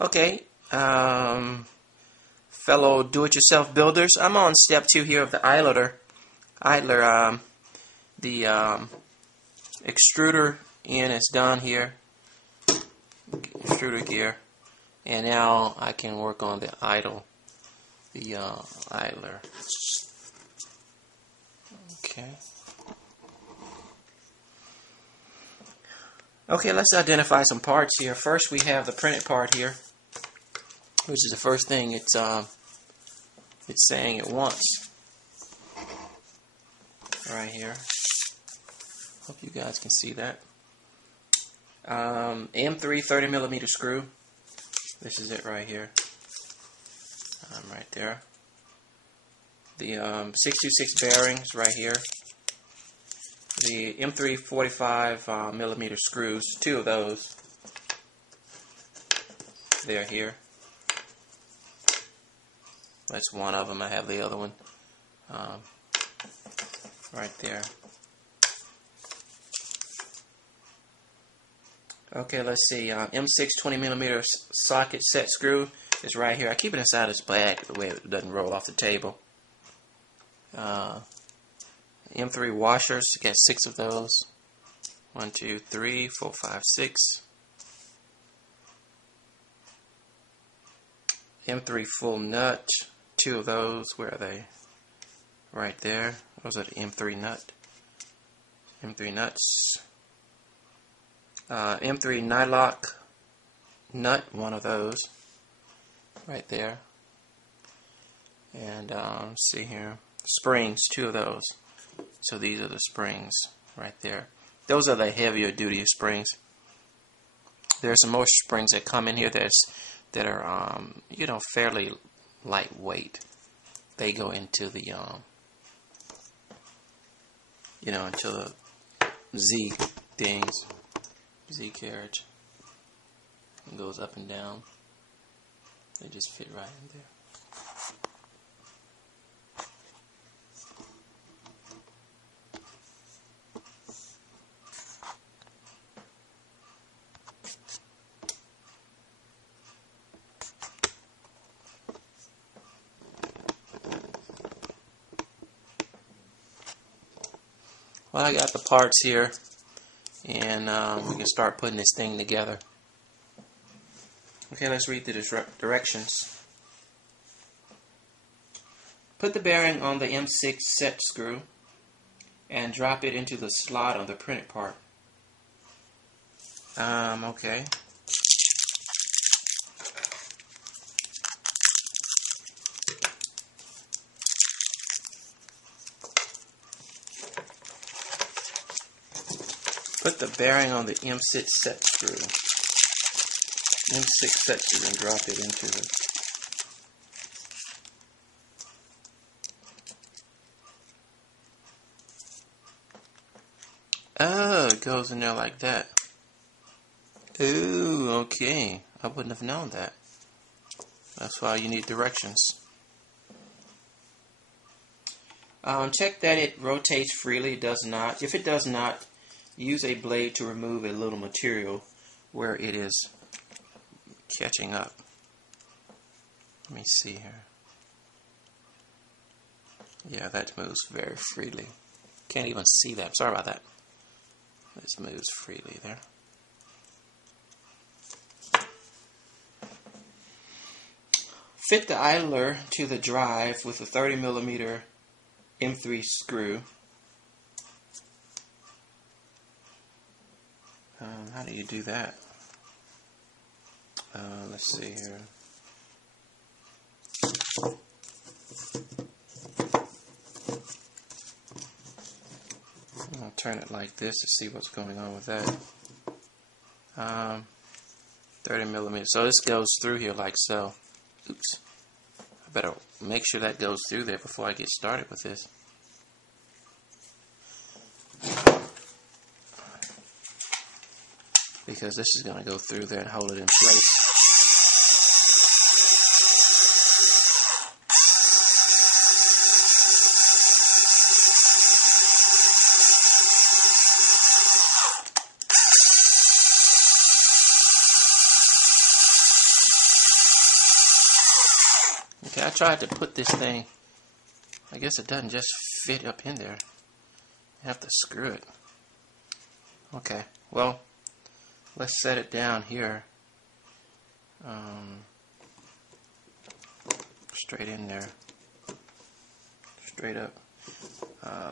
Okay, fellow do-it-yourself builders, I'm on step 2 here of the idler. The extruder in is done here, extruder gear, and now I can work on the idler. Okay. Okay, let's identify some parts here. First, we have the printed part here, which is the first thing it's saying it wants. Right here. Hope you guys can see that. M3 30mm screw. This is it right here. Right there. The 626 bearings right here. The M3 45mm screws, 2 of those. They're here. That's one of them. I have the other one right there. Okay, let's see. M6 20mm socket set screw is right here. I keep it inside this bag the way it doesn't roll off the table. M3 washers, got 6 of those. 1, 2, 3, 4, 5, 6. M3 full nut, 2 of those. Where are they? Right there. Those are the M3 nut. M3 nuts. M3 nylock nut, 1 of those. Right there. And let's see here. Springs, 2 of those. So these are the springs right there. Those are the heavier duty springs. There are some more springs that come in here that are you know, fairly lightweight. They go into the you know, into the Z things, Z carriage. It goes up and down. They just fit right in there. Well, I got the parts here, and we can start putting this thing together. Okay, let's read the directions. Put the bearing on the M6 set screw and drop it into the slot on the printed part. Okay. Put the bearing on the M6 set screw. M6 set screw and drop it into the. Oh, it goes in there like that. Ooh, okay. I wouldn't have known that. That's why you need directions. Check that it rotates freely. It does not. If it does not, use a blade to remove a little material where it is catching up. Let me see here. Yeah, that moves very freely. Can't even see that. Sorry about that. This moves freely there. Fit the idler to the drive with a 30mm M3 screw. How do you do that? Let's see here. I'll turn it like this to see what's going on with that. 30mm. So this goes through here like so. Oops. I better make sure that goes through there before I get started with this. Because this is going to go through there and hold it in place. I tried to put this thing, I guess it doesn't just fit up in there. I have to screw it. Okay, well, let's set it down here. Straight in there. Straight up.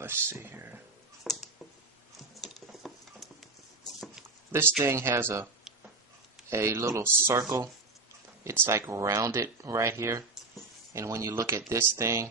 Let's see here. This thing has a little circle. It's like rounded right here. And when you look at this thing,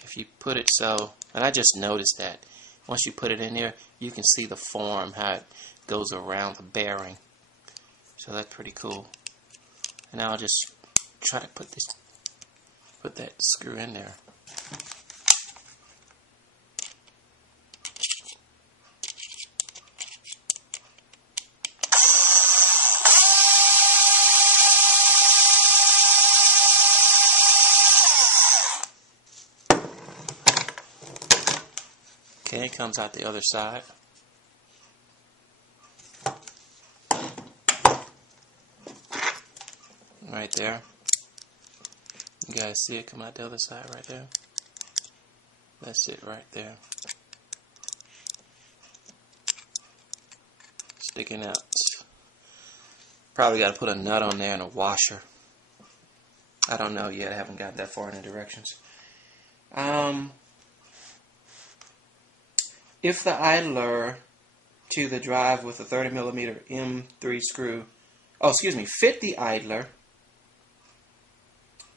if you put it so, and I just noticed that, once you put it in there, you can see the form, how it goes around the bearing. So that's pretty cool. And now I'll just try to put that screw in there. Okay, it comes out the other side. Right there. You guys see it come out the other side right there? That's it right there. Sticking out. Probably got to put a nut on there and a washer. I don't know yet. I haven't got that far in the directions. If the idler to the drive with a 30mm M3 screw, fit the idler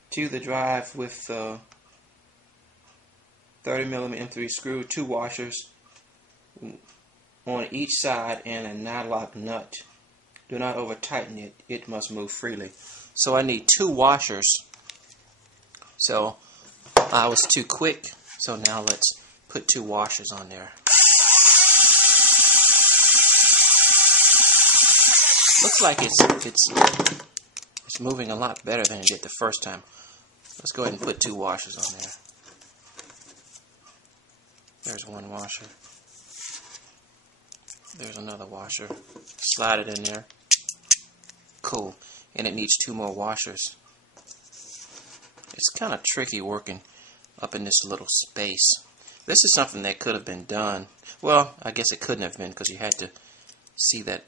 to the drive with the 30mm M3 screw, 2 washers on each side and a nylock nut. Do not over tighten it. It must move freely. So I need 2 washers. So I was too quick. So now let's put 2 washers on there. Looks like it's moving a lot better than it did the first time. Let's go ahead and put 2 washers on there. There's 1 washer. There's another washer. Slide it in there. Cool. And it needs 2 more washers. It's kind of tricky working up in this little space. This is something that could have been done. Well, I guess it couldn't have been because you had to see that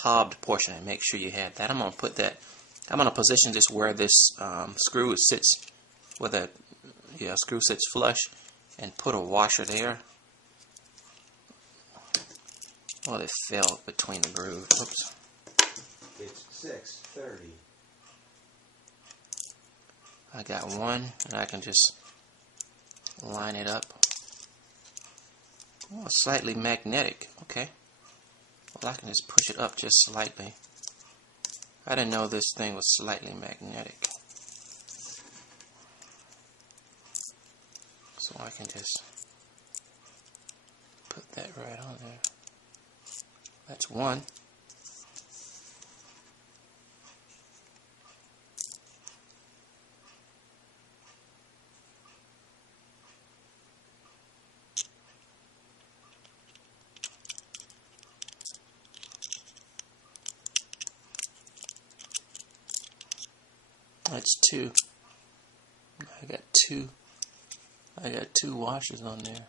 hobbed portion and make sure you had that. I'm going to position this where this screw sits, where the screw sits flush, and put a washer there. Well, it fell between the grooves. Oops. It's 6:30. I got 1, and I can just line it up. Oh, slightly magnetic. Okay. Well, I can just push it up just slightly. I didn't know this thing was slightly magnetic. So I can just put that right on there. That's 1. That's 2. I got 2 washers on there.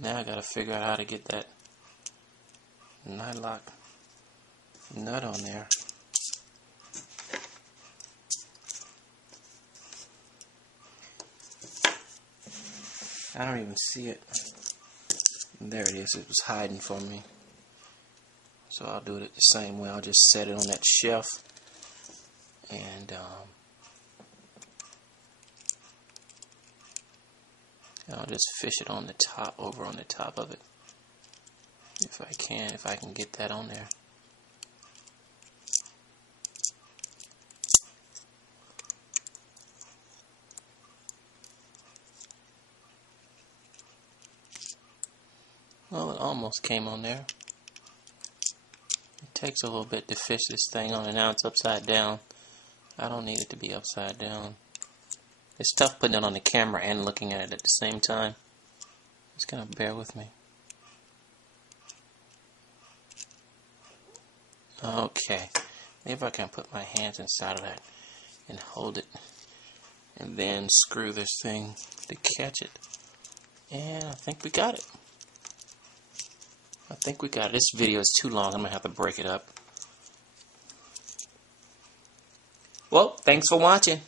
Now I gotta figure out how to get that nylock nut on there. I don't even see it. There it is. It was hiding from me. So I'll do it the same way. I'll just set it on that shelf and I'll just fish it on the top, over on the top of it. If I can get that on there. Well, it almost came on there. It takes a little bit to fish this thing on, and now it's upside down. I don't need it to be upside down. It's tough putting it on the camera and looking at it at the same time. Just gonna bear with me. Okay, Maybe I can put my hands inside of that and hold it. And then screw this thing to catch it. And I think we got it. I think we got it. This video is too long. I'm going to have to break it up. Well, thanks for watching.